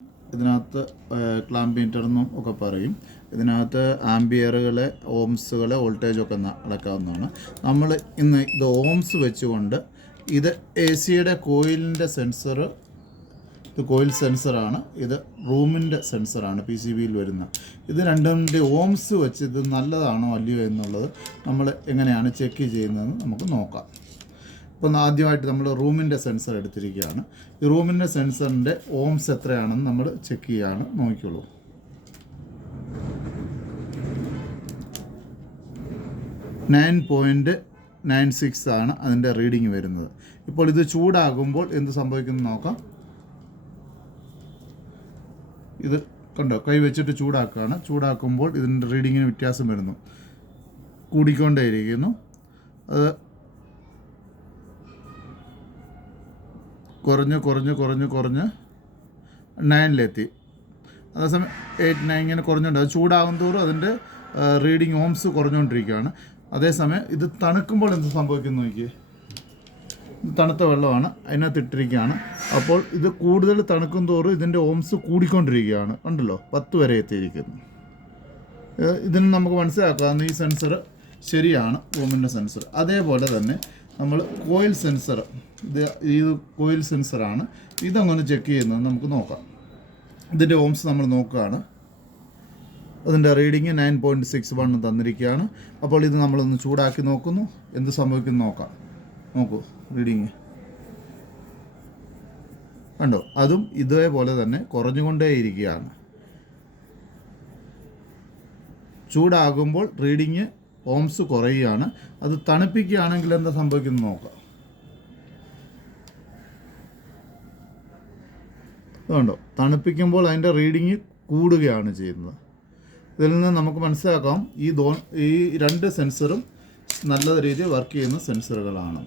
ഇതിനകത്ത് clamp metre എന്നും ഒക്കെ പറയും. ഇതിനകത്ത് ആംബിയറുകൾ, ഓംസുകൾ, വോൾട്ടേജൊക്കെ അളക്കാവുന്നതാണ്. നമ്മൾ ഇന്ന് ഇത് ഓംസ് വെച്ചുകൊണ്ട് ഇത് എ സിയുടെ കോയിലിൻ്റെ സെൻസർ, ഇത് കോയിൽ സെൻസറാണ്, ഇത് റൂമിൻ്റെ സെൻസറാണ് പി സി ബിയിൽ വരുന്ന. ഇത് രണ്ടിൻ്റെ ഓംസ് വെച്ച് ഇത് നല്ലതാണോ അല്ലയോ എന്നുള്ളത് നമ്മൾ എങ്ങനെയാണ് ചെക്ക് ചെയ്യുന്നതെന്ന് നമുക്ക് നോക്കാം. ഇപ്പം ആദ്യമായിട്ട് നമ്മൾ റൂമിൻ്റെ സെൻസർ എടുത്തിരിക്കുകയാണ്. ഈ റൂമിൻ്റെ സെൻസറിൻ്റെ ഓംസ് എത്രയാണെന്ന് നമ്മൾ ചെക്ക് ചെയ്യുകയാണ്. നോക്കിക്കോളൂ. 9.96 ആണ് അതിൻ്റെ റീഡിങ് വരുന്നത്. ഇപ്പോൾ ഇത് ചൂടാകുമ്പോൾ എന്ത് സംഭവിക്കുന്നു നോക്കാം. ഇത് കണ്ടോ, കൈ വെച്ചിട്ട് ചൂടാക്കുകയാണ്. ചൂടാക്കുമ്പോൾ ഇതിൻ്റെ റീഡിങ്ങിന് വ്യത്യാസം വരുന്നു, കൂടിക്കൊണ്ടേയിരിക്കുന്നു. അത് കുറഞ്ഞ് 9-ലെത്തി. അതേസമയം 8, 9 ഇങ്ങനെ കുറഞ്ഞുകൊണ്ട് അത് ചൂടാകും തോറും അതിൻ്റെ റീഡിങ് ഓംസ് കുറഞ്ഞുകൊണ്ടിരിക്കുകയാണ്. അതേസമയം ഇത് തണുക്കുമ്പോൾ എന്ത് സംഭവിക്കുന്നു നോക്കിയേ. തണുത്ത വെള്ളമാണ് അതിനകത്ത് ഇട്ടിരിക്കുകയാണ്. അപ്പോൾ ഇത് കൂടുതൽ തണുക്കും തോറും ഇതിൻ്റെ ഓംസ് കൂടിക്കൊണ്ടിരിക്കുകയാണ്. ഉണ്ടല്ലോ, 10 വരെ എത്തിയിരിക്കുന്നു. ഇതിന് നമുക്ക് മനസ്സിലാക്കാം ഈ സെൻസർ ശരിയാണ്, റൂമിൻ്റെ സെൻസർ. അതേപോലെ തന്നെ നമ്മൾ കോയിൽ സെൻസർ, ഇത് കോയിൽ സെൻസറാണ്. ഇതങ്ങനെ ചെക്ക് ചെയ്യുന്നത് നമുക്ക് നോക്കാം. ഇതിൻ്റെ ഓംസ് നമ്മൾ നോക്കുകയാണ്. അതിൻ്റെ റീഡിങ് 9.61 തന്നിരിക്കുകയാണ്. അപ്പോൾ ഇത് നമ്മളൊന്ന് ചൂടാക്കി നോക്കുന്നു, എന്ത് സംഭവിക്കുന്നു നോക്കാം. നോക്കൂ, റീഡിങ് കണ്ടോ, അതും ഇതേപോലെ തന്നെ കുറഞ്ഞുകൊണ്ടേയിരിക്കുകയാണ്. ചൂടാകുമ്പോൾ റീഡിങ് ഓംസ് കുറയുകയാണ്. അത് തണുപ്പിക്കുകയാണെങ്കിൽ എന്താ സംഭവിക്കുന്നത് നോക്കാം. അതുകൊണ്ടോ, തണുപ്പിക്കുമ്പോൾ അതിൻ്റെ റീഡിങ് കൂടുകയാണ് ചെയ്യുന്നത്. ഇതിൽ നിന്ന് നമുക്ക് മനസ്സിലാക്കാം ഈ രണ്ട് സെൻസറും നല്ല രീതിയിൽ വർക്ക് ചെയ്യുന്ന സെൻസറുകളാണ്.